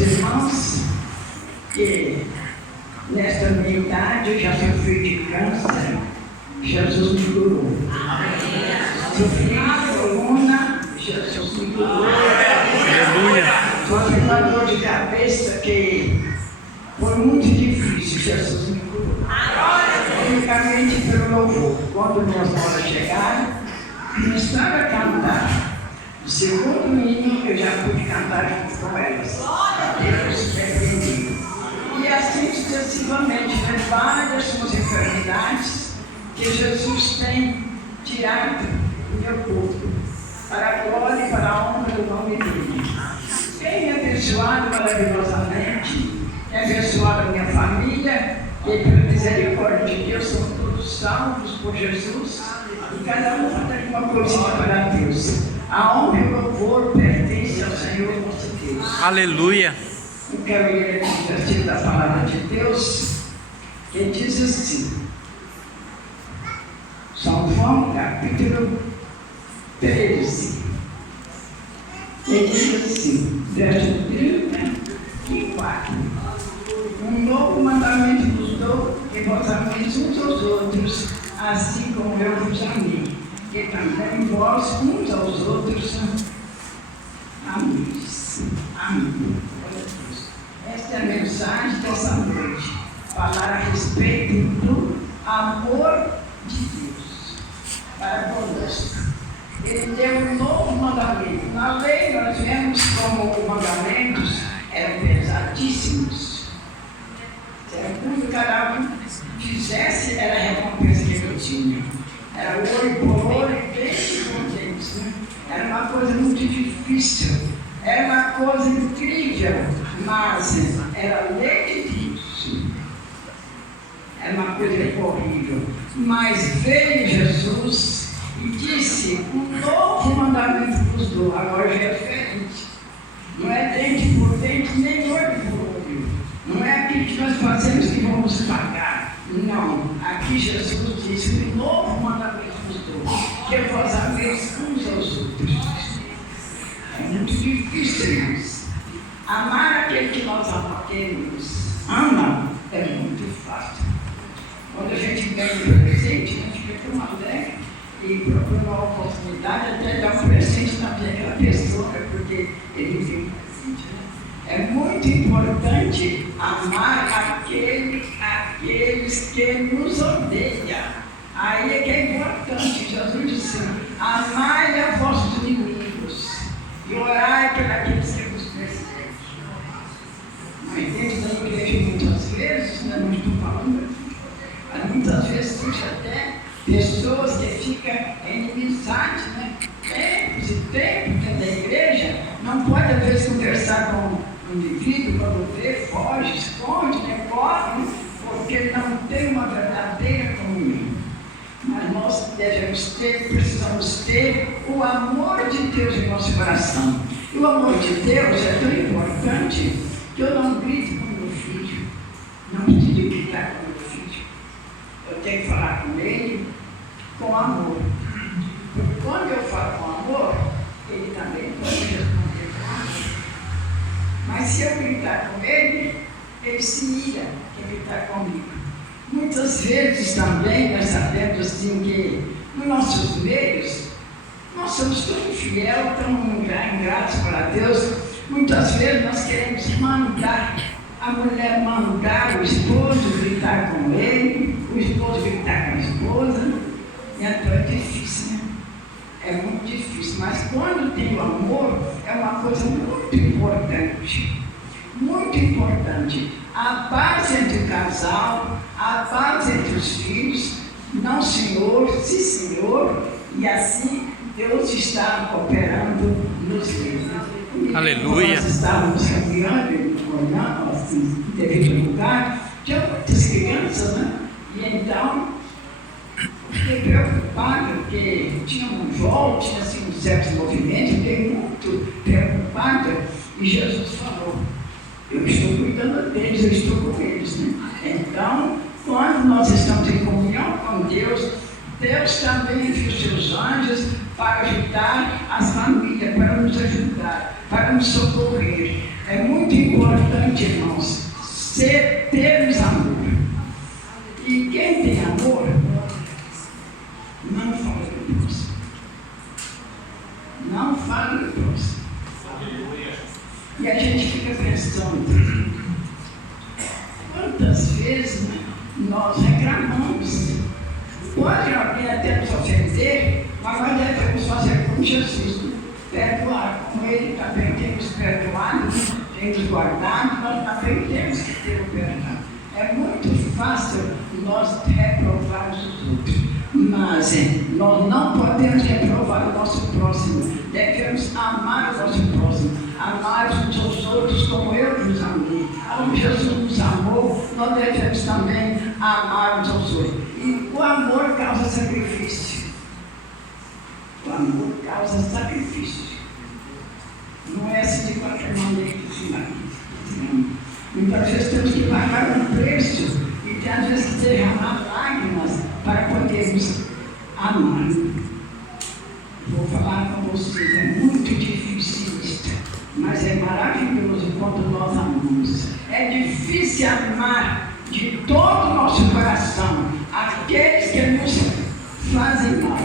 irmãos que nesta minha idade eu já sofri de câncer, Jesus me curou. Sofri de coluna, Jesus me curou. Aleluia. Sofri uma dor de cabeça que foi muito difícil, Jesus me curou. Unicamente pelo louvor. Quando minhas noras chegaram, começaram a cantar. O segundo hino eu já pude cantar junto com elas. Deus é bendito. E assim sucessivamente, várias são as enfermidades que Jesus tem tirado do meu corpo, para a glória e para a honra do nome dele. Tem me abençoado maravilhosamente, tem abençoado a minha família, e pela misericórdia de Deus são todos salvos por Jesus, e cada um faz uma coisinha para Deus. A honra e o louvor pertencem ao Senhor nosso Deus. Aleluia. Eu quero ler aqui o versículo da palavra de Deus, que diz assim, São João, capítulo 13. Ele diz assim, verso 34. Um novo mandamento vos dou, que vos ameis uns aos outros, assim como eu vos amei, que também vós uns aos outros ameis. Amém. Esta é a mensagem dessa noite, falar a respeito do amor de Deus para conosco. Ele deu um novo mandamento. Na lei nós vemos como os mandamentos eram pesadíssimos. Tudo que cada um fizesse era a recompensa que ele tinha. Era olho por olho e dente por dente. Né? Era uma coisa muito difícil. Era uma coisa incrível, mas era lei de Deus. Era uma coisa horrível. Mas veio Jesus e disse, um novo mandamento vos dou. Agora já é diferente. Não é dente por dente, nem olho por olho. Não é aquilo que nós fazemos que vamos pagar. Não. Aqui Jesus disse, um novo mandamento vos dou. Que vós ameis uns aos outros. É muito difícil, irmãos. Amar aquele que nós ama é muito fácil. Quando a gente ganha um presente, a gente fica tão alegre e procura uma oportunidade até dar um presente também àquela pessoa, porque ele tem um presente. É muito importante amar aqueles que nos odeiam. Aí é que é importante. Jesus disse, amai a vossos inimigos e orai por aqueles que vos perseguem. Mas dentro da igreja, muitas vezes, né, não estou falando aqui, mas muitas vezes surge até pessoas que ficam em inimizade, né? Tempos e tempos dentro da igreja, não pode às vezes conversar com o indivíduo, quando vê, foge, esconde, corre, porque não tem uma verdadeira comunhão. Mas nós precisamos ter o amor de Deus em nosso coração. E o amor de Deus é tão importante que eu não grito com meu filho. Não preciso gritar com meu filho. Eu tenho que falar com ele com amor. Porque quando eu falo com amor, ele também pode responder com amor. Mas se eu gritar com ele, ele se ira que gritar comigo. Muitas vezes também nós sabemos assim que nos nossos meios nós somos tão infiel, tão ingratos para Deus. Muitas vezes nós queremos mandar a mulher mandar o esposo gritar com ele, o esposo gritar com a esposa. Então é difícil, né? É muito difícil. Mas quando tem o amor, é uma coisa muito importante. Muito importante. A paz entre o casal, a paz entre os filhos, não senhor, sim senhor, e assim Deus está operando nos meios. Aleluia. Nós estávamos caminhando, olhando assim, em devido lugar, tinha muitas crianças, né? E então, fiquei preocupado, porque tinha um voo, tinha assim, um certo movimento, fiquei muito preocupada, e Jesus falou, eu estou cuidando deles, eu estou com eles, né? Então, quando nós estamos em comunhão com Deus, Deus também envia os seus anjos para ajudar as famílias, para nos ajudar, para nos socorrer. É muito importante importante, irmãos, termos amor. E quem tem amor, não fala do próximo. Não fala do próximo. E a gente fica pensando, quantas vezes nós reclamamos? Pode alguém até nos ofender, mas nós devemos fazer como Jesus, perdoar. Como Ele também temos perdoado, temos guardado, nós também temos que ter o perdão. É muito fácil nós reprovarmos os outros, mas nós não podemos reprovar o nosso próximo. Devemos amar o nosso próximo, amar uns aos outros como eu vos amei. Como Jesus nos amou, nós devemos também amar uns aos outros. E o amor causa sacrifício. O amor causa sacrifício. Não é assim de qualquer maneira que se ama. Muitas vezes temos que pagar um preço e às vezes derramar lágrimas para podermos amar. Vou falar com vocês, é muito difícil isso, mas é maravilhoso quando nós amamos. É difícil amar de todo o nosso coração aqueles que nos fazem mal.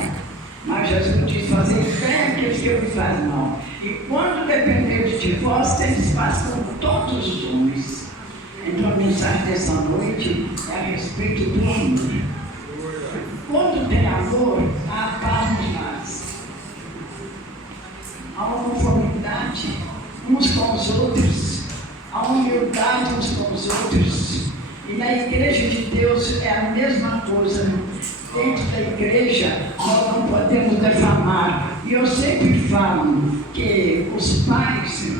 Mas Jesus diz: fazer bem àqueles que nos fazem mal. E quando dependemos de vós, temos paz com todos os homens. Então a mensagem dessa noite é a respeito do amor. Quando tem amor, há paz nos lares. Há uma conformidade uns com os outros, há humildade uns com os outros. E na igreja de Deus é a mesma coisa. Dentro da igreja nós não podemos defamar. E eu sempre falo que os pais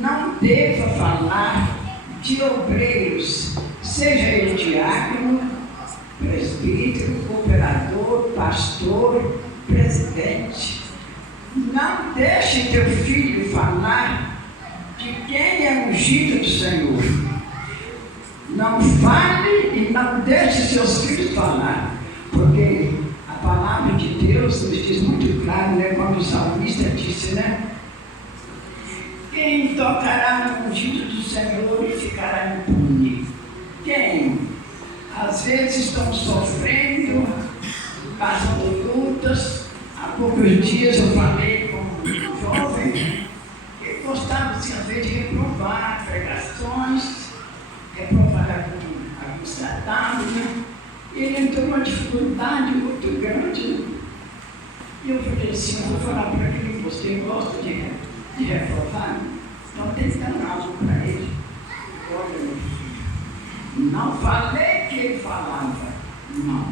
não devem falar de obreiros, seja ele diácono, presbítero, operador, pastor, presidente. Não deixe teu filho falar de quem é ungido do Senhor. Não fale e não deixe seus filhos falar. Porque a palavra de Deus nos diz muito claro, né? Quando o salmista disse, né? Quem tocará no ungido do Senhor e ficará impune? Quem? Às vezes estão sofrendo, passando lutas. Há poucos dias eu falei com um jovem que gostava, assim, às vezes, de reprovar pregações, reprovar alguns tratados, né? Ele entrou numa dificuldade muito grande. E eu falei assim: eu vou falar para ele, você gosta de reprovar? Então tem que dar algo para ele. Olha, meu filho, não falei que ele falava, não.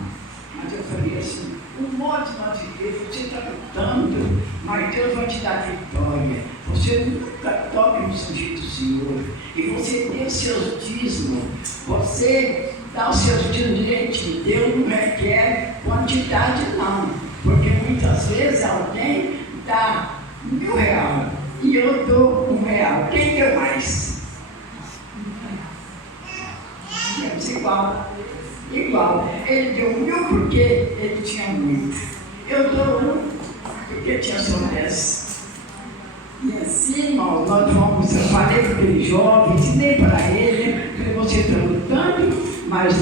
Mas eu falei assim: o modo de nós viver, você está lutando, mas Deus vai te dar vitória. Você nunca toca no ungido do Senhor. E você deu seus dízimos. Você dá os seus direitos de Deus, não requer quantidade, não. Porque muitas vezes alguém dá R$1.000 e eu dou R$1. Quem deu mais? Temos igual. Ele deu 1.000 porque ele tinha muito. Eu dou 1 porque tinha só 10. E assim, irmão, eu falei para aquele jovem, ensinei para ele, que você está lutando, mas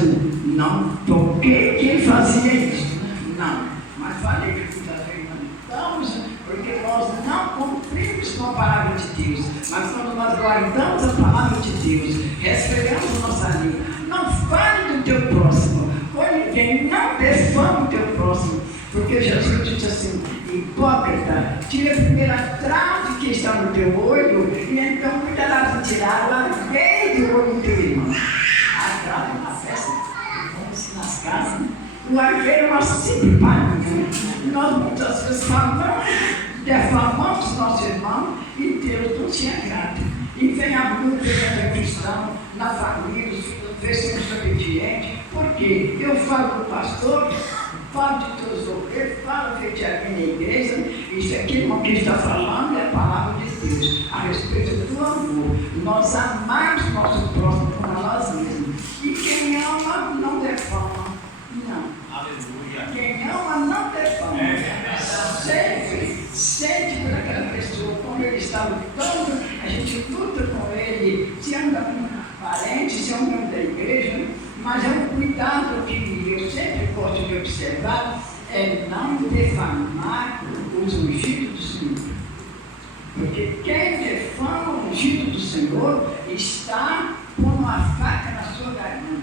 não toquei quem fazia isso. Não, mas falei que muitas vezes não lutamos, porque nós não cumprimos com a palavra de Deus. Mas quando nós guardamos a palavra de Deus, resfriamos a nossa língua, não fale do teu próximo, com ninguém, não defame o teu próximo. Porque Jesus disse assim: hipócrita, tira a primeira trave que está no teu olho, e então cuidarás de tirar o arreio do olho do teu irmão. A trave é uma festa, vamos nas casas, né? O arreio é uma simples palhinha, né? Nós muitas vezes falamos, defamamos nosso irmão, e Deus não se agrada. E vem a luta entre a cristão, na família, os filhos serem desobedientes. Por quê? Eu falo do pastor, falo de todos os obreiros, falo de alguém na igreja. Isso aqui, irmão, que está falando é a palavra de Deus a respeito do amor. Nós amamos nosso próximo como a nós mesmos. E quem ama não defama. Não. Aleluia. Quem ama não defama. Sempre sente por aquela pessoa, quando ele está lutando, a gente luta com ele, se anda com ungido do Senhor está com uma faca na sua garganta.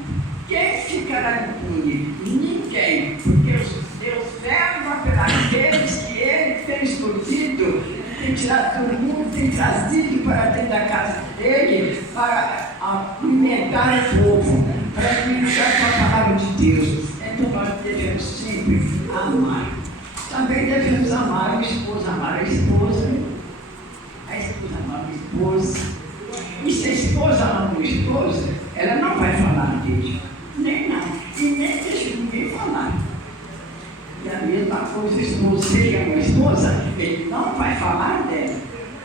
Quem ficará impune? Ninguém, porque Deus leva pelos que Ele tem escolhido, tem tirado do mundo, tem trazido para dentro da casa dele, para alimentar o povo, para alimentar com a palavra de Deus. Então nós devemos sempre amar. Também devemos amar o esposo, amar a esposa amar a esposa. E se a esposa ama o esposo, ela não vai falar dele. Nem não. E nem deixa ninguém falar. E a mesma coisa, o esposo, se ele ama a esposa, ele não vai falar dela.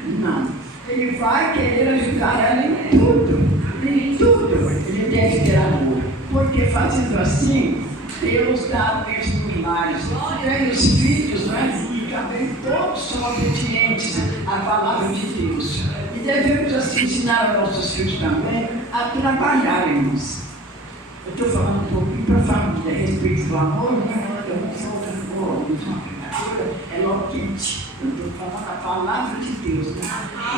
Não. Ele vai querer ajudar ela em tudo. Em tudo. Ele deve ter amor. Porque fazendo assim, Deus dá bênçãos milagres. E os filhos, né? E também todos são obedientes à palavra de Deus. E devemos assim ensinar aos nossos filhos também a trabalhar, irmãos. Eu estou falando um pouquinho para a família a respeito do amor, né? Eu não sou uma pregadora eloquente. Eu estou falando a palavra de Deus. Né?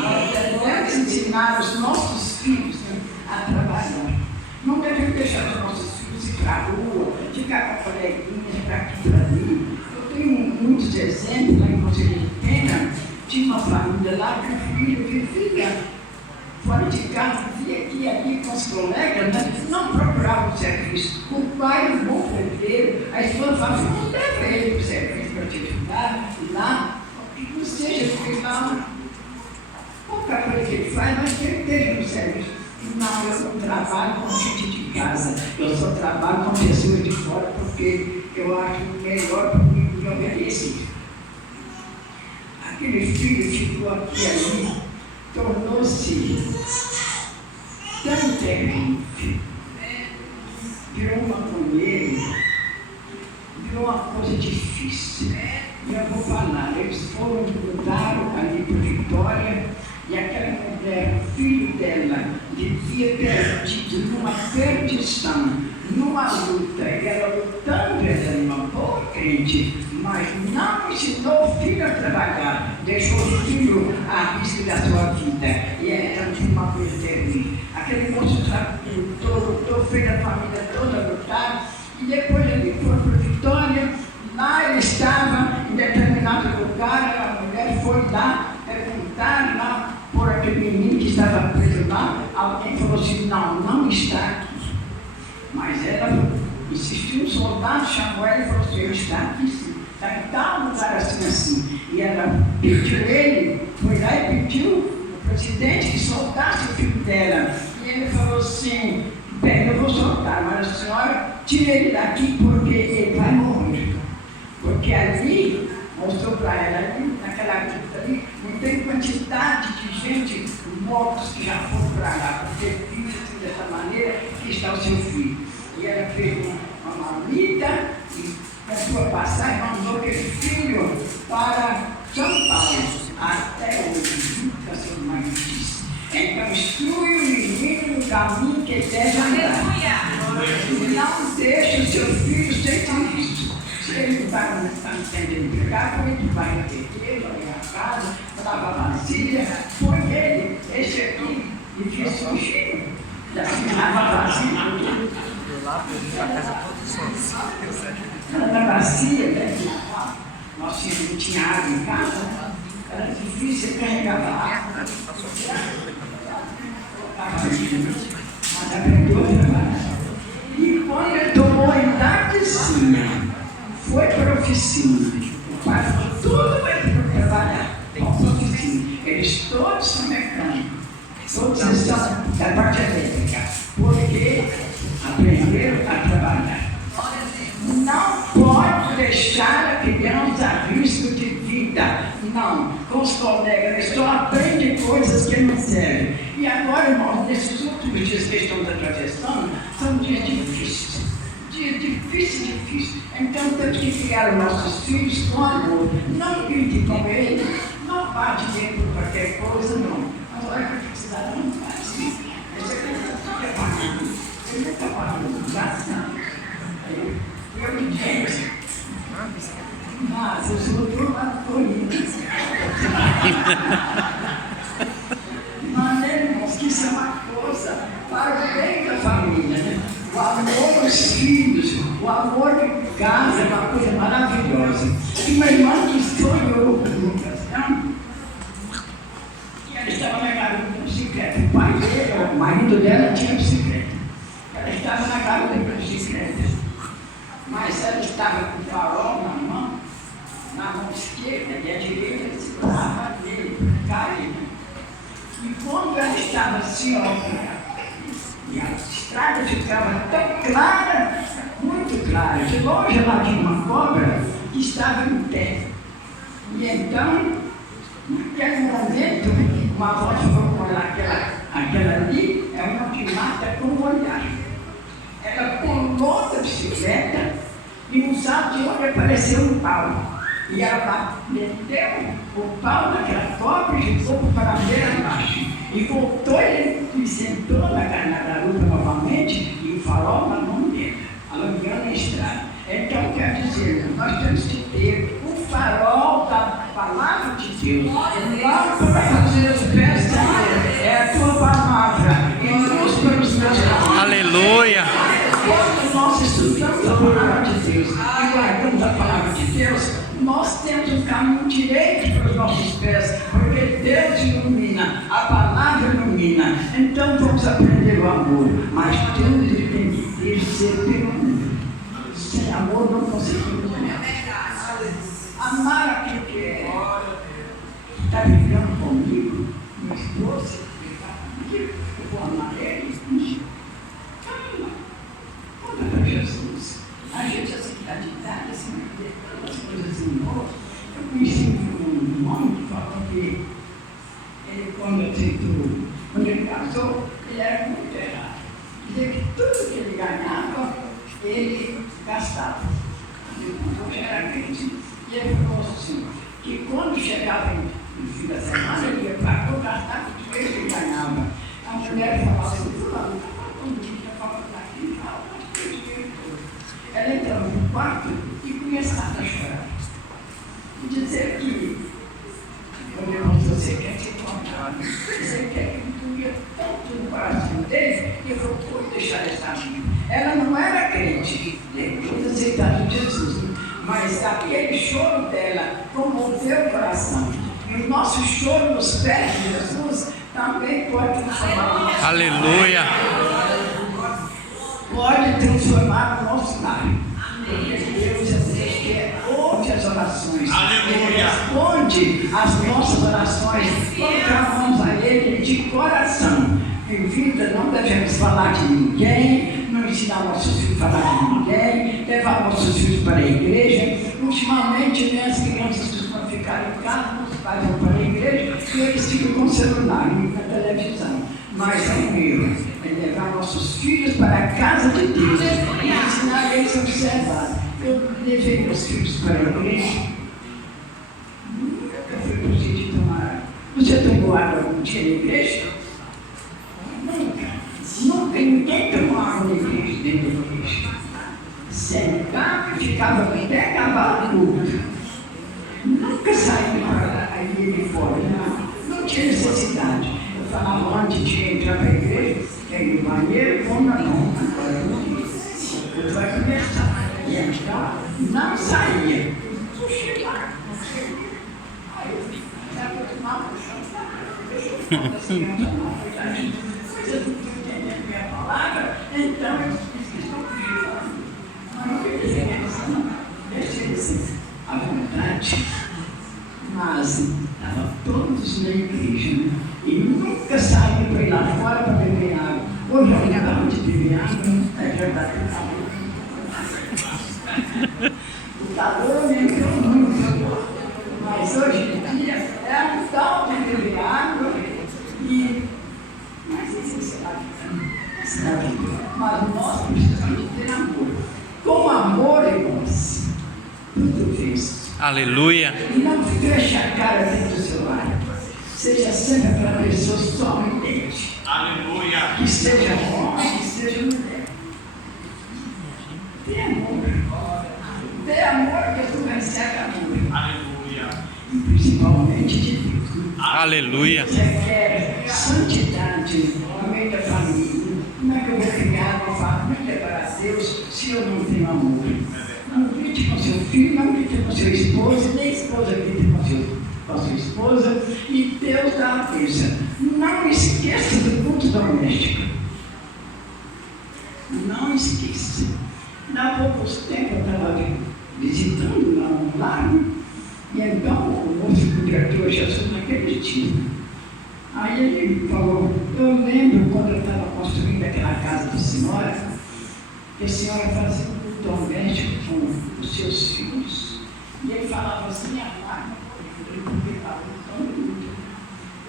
Nós devemos ensinar os nossos filhos, né, a trabalhar. Não devemos deixar os nossos filhos ir para a rua, ficar com coleguinhas para aqui e para ali. Eu tenho muitos exemplos lá em Conselho de Pena, tinha uma família lá que o filho vivia fora de casa, vivia aqui e ali com os colegas, né? Não procurava o serviço. O pai, o bom ferreiro, a esposa falava, não leva ele para o serviço para te ajudar, lá, que não seja, porque lá, pouca coisa que ele faz, mas que ele esteja no serviço. Não, eu não trabalho com gente de casa, eu só trabalho com pessoas de fora, porque eu acho melhor para mim me obedecer. Aquele filho ficou aqui e ali, tornou-se tão terrível, virou um maconheiro, virou uma coisa difícil. E eu vou falar, eles mudaram ali para Vitória, e aquela mulher, o filho dela, vivia perdido numa perdição, numa luta. E ela lutando, ela era uma boa crente, mas não ensinou o filho a trabalhar, deixou o filho à risca da sua vida. E ela tinha uma coisa terrível. Aquele moço lutou, fez a família toda lutar, e depois ele foi para Vitória. Lá ele estava em determinado lugar, a mulher foi lá perguntar lá por aquele menino que estava preso lá. Alguém falou assim, não está aqui. Mas ela insistiu, um soldado chamou ela e falou assim, ele está aqui sim, está em tal lugar assim. E ela pediu ele, foi lá e pediu o presidente que soltasse o filho dela. E ele falou assim, bem, eu vou soltar, mas a senhora tira ele daqui porque ele vai morrer. Porque ali, mostrou para ela, ali, naquela luta ali, não tem quantidade de gente mortos que já foram para lá, porque vive assim, dessa maneira que está o seu filho. E ela fez uma marmita e a sua passagem mandou aquele filho para São Paulo, até hoje, nunca soube mais disso. Então, instrui o menino no caminho que ele deve andar. Não deixe o seu filho sem Cristo. Se ele não está entendendo empregado, ele vai na igreja, vai na casa, lavar vasilha, põe ele, esse aqui, e fiz sushi, lava vasilha. Na bacia, né? Nós não tinha água em casa, era difícil carregar água. Mas aprendeu a trabalhar. E quando ele tomou a idadezinha, foi para a oficina. O pai falou, tudo vai para trabalhar. Vamos para a oficina. Eles todos são mecânicos. Todos são da parte elétrica. Porque aprenderam a trabalhar. Não pode deixar a criança a risco de vida. Não. Com os colegas, eles só aprendem coisas que não servem. E agora, irmãos, nesses últimos dias que estamos atravessando, são dias difíceis. Difícil. Então temos que criar os nossos filhos com amor. Não grite com ele, não bate dentro por qualquer coisa, não. Mas olha que o cidadão não faz assim. Essa criança fica pagando. Ele não está pagando graça. Eu me digo, mas eu sou turma corrida. Mas ele isso é uma coisa para o bem da família, né? O amor aos filhos, o amor de casa é uma coisa maravilhosa. E uma irmã que sonhou com Lucas, não? E ela estava na garupa de bicicleta. O pai dele, o marido dela, tinha bicicleta. Ela estava na garupa de bicicleta. Mas ela estava com o farol na mão esquerda, e a direita segurava nele, caída. E quando ela estava assim, ó, e a estrada ficava tão clara, muito clara, de longe ela tinha uma cobra que estava em pé. E então, naquele momento, uma voz falou com ela, aquela ali é uma que mata com o olhar. Ela pulou da bicicleta e não sabe de onde apareceu um pau. E ela meteu o pau naquela cobra e ficou para a beira abaixo. E voltou e sentou na garupa novamente e o farol na mão dele, alongando a estrada. Então, quer dizer, nós temos que ter o farol da palavra de Deus. Não para fazer os pés sair, é a tua palavra. E luz para os meus caminhos. Aleluia. Quando nós estudamos a palavra de Deus e guardamos a palavra de Deus, nós temos um caminho direito para os nossos pés, porque Deus ilumina, a palavra ilumina. Então vamos aprender o amor, mas tudo tem que ser pelo amor. Sem amor não conseguimos nada. Amar aquilo que está vivendo comigo, meu esposo, eu vou amar ele. Conta para Jesus. A gente, assim, está de idade, assim, vê tantas coisas em nós. Eu conheci um homem que falou que ele, quando ele casou, ele era muito errado. Dizia que tudo que ele ganhava, ele gastava. Ele era crente. E ele falou assim, que quando chegava no fim da semana, ele ia para a rua gastar tudo que ele ganhava. A mulher falava assim, fulano, está falando daqui, fala. Ela entrava no quarto e começava a chorar. E dizer que, quando eu disse, você quer se encontrar, você quer que doía tanto no coração dele, que eu vou deixar essa amiga. Ela não era crente, depois aceitar de Jesus, mas aquele choro dela comoveu o coração. E o nosso choro nos pés de Jesus também pode transformar o nosso Aleluia. pode transformar o nosso lar. Porque Deus é Deus que ouve as orações. Ele responde as nossas orações. Colocamos a Ele de coração. Em vida não devemos falar de ninguém, não ensinar nossos filhos a falar de ninguém, levar nossos filhos para a igreja. Ultimamente, né, as crianças costumam ficar em casa, os pais vão para a igreja e eles ficam com o celular e com a televisão. Mas é um erro, é levar nossos filhos para a casa de Deus e ensinar eles a observar. Eu levei meus filhos para a igreja, nunca fui para o sítio tomar. Você tomou água algum dia na igreja? Nunca ninguém tomou água na igreja, dentro da igreja. Sentava e ficava até acabar o culto. Nunca saí para ir fora, não tinha necessidade. Eu falava antes de entrar para a igreja, que ir no banheiro, como não, agora eu vai começar. E entrar, não saía. Puxei lá, aí eu já tomava o chão, assim, coisa do que entender a minha palavra, então eu fiz questão de fugir. Mas não fui diferença, não. Deixei eles à vontade. Mas estavam todos na igreja, né? E nunca saí para ir lá fora para beber água. Hoje eu acabo de beber água, é verdade, o calor aumentou muito. Mas hoje em dia é um tal de beber água e. Mas isso sabe? Mas nós precisamos de ter amor. Com amor, irmãos, tudo isso. Aleluia. E não feche a cara dentro do seu lar. Seja sempre aquela pessoa sorridente. Aleluia. Que seja homem, que seja mulher. Dê amor. Dê amor que tu recebe amor. Aleluia. E principalmente de Deus. Aleluia. Você quer santidade. arte, no meio da família. Como é que eu vou criar uma família para Deus se eu não tenho amor? Não grite com seu filho, não grite com seu esposo, nem esposa grite com sua esposa, e Deus dá a bênção. Não esqueça do culto doméstico. Não esqueça. Há poucos tempos eu estava visitando lá um lar, e então o moço contratou Jesus naquele dia. Aí ele falou, eu lembro quando eu estava construindo aquela casa da senhora, que a senhora fazia um culto doméstico com os seus filhos, e ele falava assim, ele publicava tão bonito.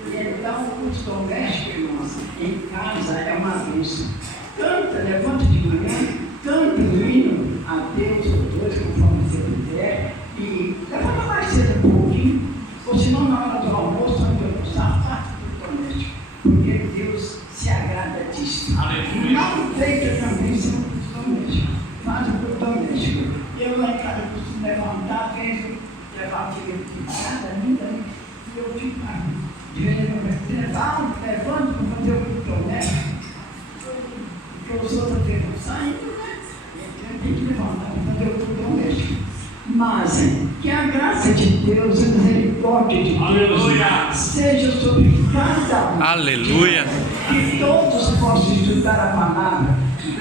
E então o culto doméstico, irmãos, em casa é uma bênção. Canta, levanta de manhã, canta o hino a Deus ou dois, conforme você puder, e levanta mais cedo um pouquinho, ou senão na hora do almoço, antes de almoçar, faça o doméstico, porque Deus se agrada disso. Aleluia. Não deixa também ser um culto doméstico, faz o culto doméstico. Eu lá em casa costumo levantar, vejo, levar a filha de casa, linda, e eu fico levando para fazer o culto doméstico. Porque os outros ficam saindo, né? Então tem que levantar para fazer o culto doméstico. Mas que a graça de Deus, a misericórdia de Deus, aleluia, seja sobre cada um. Aleluia. Que todos possam estudar a palavra.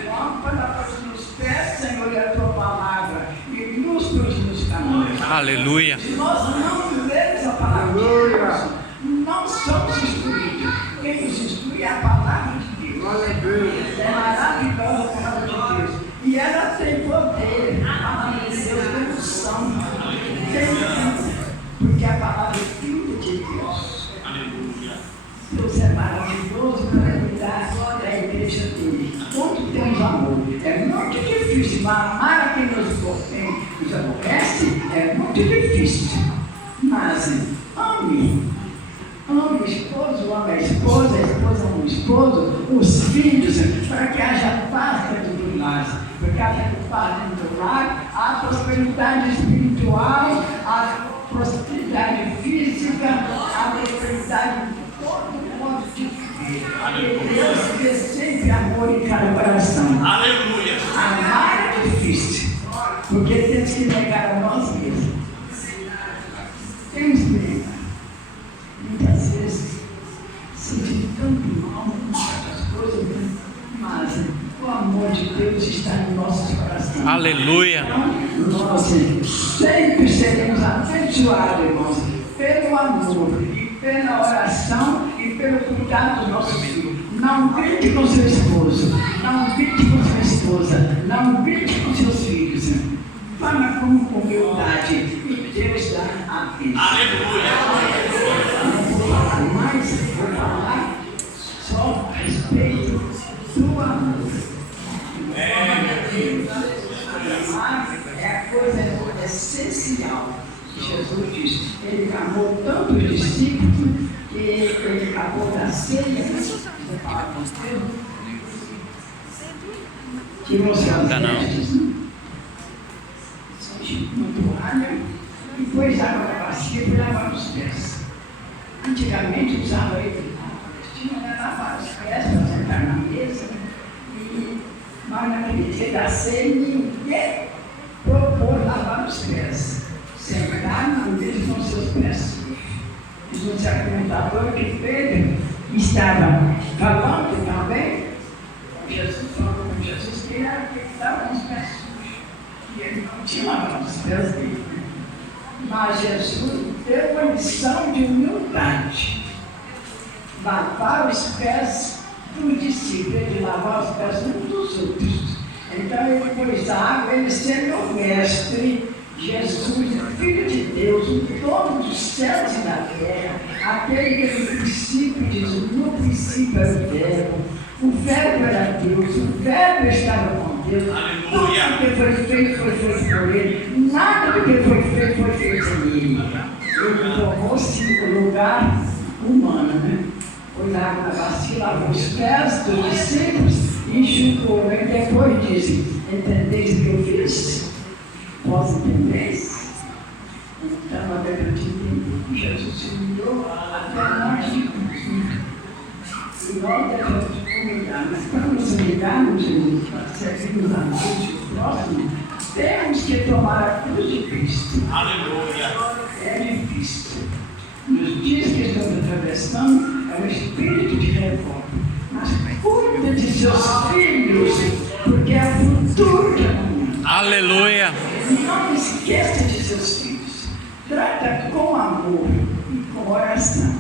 Lâmpada para os meus pés, Senhor, e a tua palavra, e luz para os meus caminhos. Aleluia. Se nós não lermos a palavra de Deus, não somos instruídos. Quem nos instrui é a palavra de Deus. É maravilhosa a palavra de Deus. E ela tem poder. A palavra de Deus tem unção. Porque a palavra é filho de Deus. Deus é maravilhoso para cuidar da igreja dele. Quando temos amor, é muito difícil. Mas amar a quem nos aborrece é muito difícil. Mas ame. Ame o esposo, ame a esposa ama o esposo, os filhos, para que haja paz dentro do lar. Porque haja paz dentro do lar, a prosperidade espiritual, a prosperidade física, a prosperidade de todo modo de viver. E Deus vê sempre amor em cada coração. Aleluia! Amar é difícil, porque temos que negar a nós mesmos. Temos que negar. Muitas vezes sentimos tanto mal com certas coisas, mas o amor de Deus está em nossos corações. Aleluia. Então, nós sempre seremos abençoados, irmãos, pelo amor e pela oração e pelo cuidado dos nossos filhos. Não grite com seu esposo, não grite com sua esposa, não grite com seus filhos. Fala com humildade e Deus dá a vida. Aleluia. Não vou falar mais, vou falar só a respeito do amor. Amar é a coisa essencial que Jesus disse. Ele amou tanto os discípulos que ele acabou da ceia. Tirou seus vestes, uma toalha e pôs água na bacia para lavar os pés. Antigamente usava ele na Palestina, né? Lavar os pés para sentar na mesa. Mas naquele dia da ceia, ninguém propôs lavar os pés. Sentar na mesa com seus pés. Diz um sacramentador que Pedro estava falando também. Jesus falou com Jesus que ele estava com os pés sujos. E ele não tinha lavado os pés dele. Mas Jesus deu uma lição de humildade. Lavar os pés dos discípulos, ele lavar os pés uns dos outros. Então ele pôs a água, ele sendo o mestre, Jesus, Filho de Deus, o dono dos céus e da terra, aquele que no princípio diz, no princípio era o verbo era Deus, o verbo estava com Deus, tudo que foi feito por ele, nada do que foi feito nele. Ele tomou-se o lugar humano, né? Pôs água na bacia, lavou os pés dos discípulos e enxugou. E depois disse: entendeis o que eu fiz? Vós entendeis? Então, agora eu te entendi. Jesus se humilhou até nós de cruz. E E nós devemos humilhar, mas para nos humilharmos e servirmos a Deus e o próximo, temos que tomar a cruz de Cristo. Aleluia. É difícil. Nos dias que estamos atravessando, é um espírito de revolta. Mas cuida de seus filhos, porque é o futuro de amanhã. Aleluia. Não esqueça de seus filhos. Trata com amor e com oração,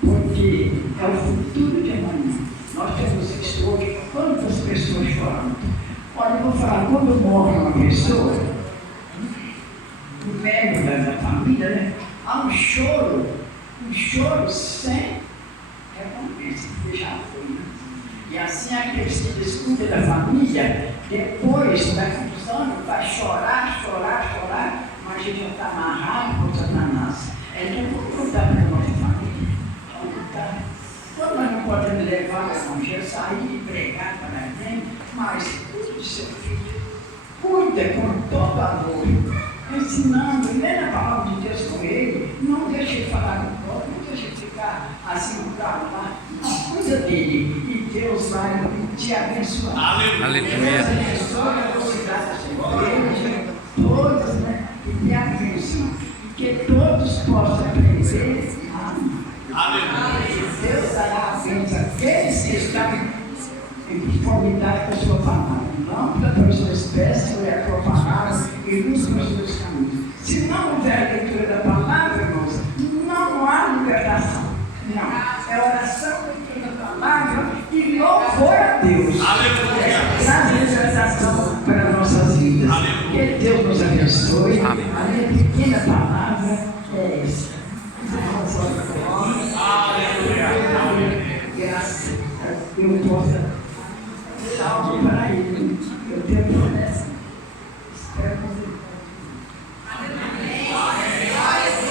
porque é o futuro de amanhã. Nós temos visto hoje quantas pessoas chorando. Olha, eu vou falar, quando morre uma pessoa, um membro da família, né? Há um choro sem recompensa, que já foi. Né? E assim aqueles que descuidam da família, depois da confusão, vai chorar, mas a gente já está amarrado com Satanás. Então vamos lutar pela nossa família. Vamos lutar. Quando nós não podemos levar a evangelho, sair e pregar para alguém, mas cuide do seu filho. Cuida com todo amor, ensinando, lê a palavra de Deus com ele, não deixe ele falar com o próprio, não deixe ele ficar assim no carro lá, não, cuida dele, e Deus vai te abençoar. Aleluia. Deus abençoe a velocidade da sua igreja, todas, né, e me abençoe, que todos possam aprender. Amém. Deus dará a bênção àqueles que estão em conformidade com a sua palavra. Lâmpada para os seus pés, foi a tua palavra e luz para os seus caminhos. Se não houver a leitura da palavra, irmãos, não há libertação. Não. É oração, leitura da palavra e louvor a Deus. Aleluia. Traz libertação para nossas vidas. Aleluia. Que Deus nos abençoe. Amém. A minha pequena palavra é essa. Graças a Deus, eu possa dar algo para ele. Eu tenho promessa.